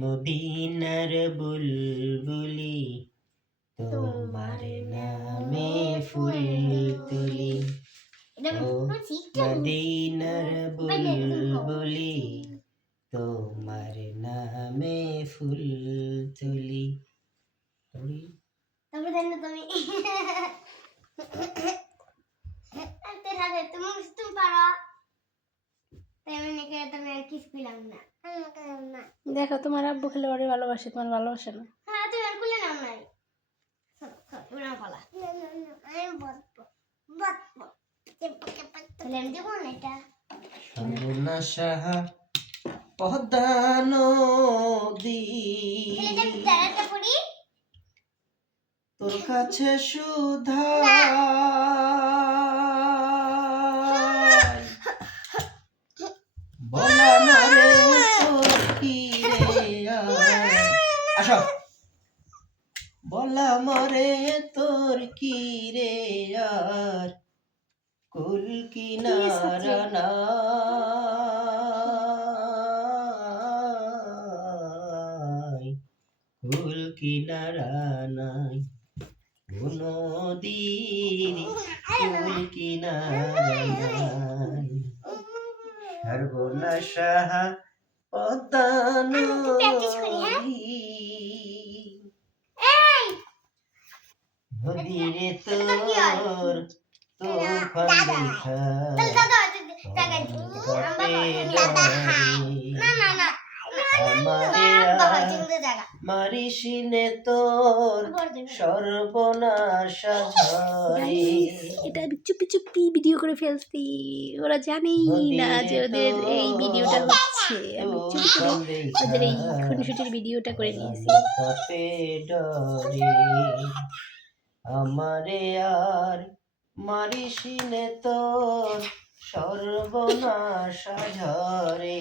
মদিনার বুলবুলি তোমার নামে ফুল তুলি, মদিনার বুলবুলি তোমার নামে ফুল তুলি। দেখো তোমার আব্বু খেলে ওরে ভালোবাসে, তোমার ভালোবাসে না। সর্বনাশা পদ্মা নদী তোর কাছে সুধা, বলা মারে তোর কি রে আসো, বলা মরে তোর কি রে আর কুল কিনারা নাই, কুল কিনারা নাই, নদীর কুল কিনারা নাই। সর্বনাশা পদ্মা নদী, নদীরে তোর তুফান দেখা মারিসিনে তোর সর্বনাশা ঝরে। এটা চুপি চুপি ভিডিও করে ফেলছি, ওরা জানেই না যে ওদের এই ভিডিওটা হচ্ছে। আমি চুপি করে ওদের এই খুনসুটির ভিডিওটা করে নিয়েছি। আমারে আর মারিসিনে তোর সর্বনাশা ঝরে,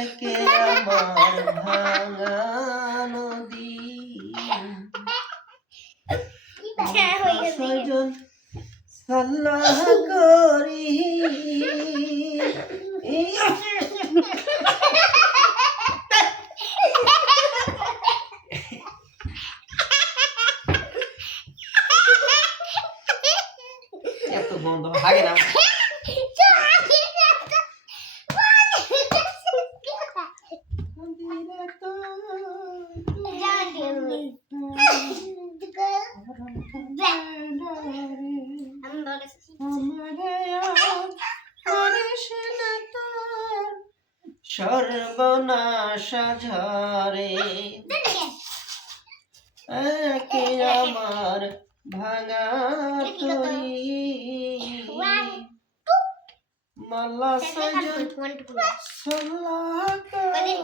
একে আমার ভাঙা নদী, ছয়জন সাল্লাহ করি এত গন্ধ হাগে না। সর্বনাশা ঝরে, একে আমার ভাঙা তরি, মাল্লা সাল্লাহ করি।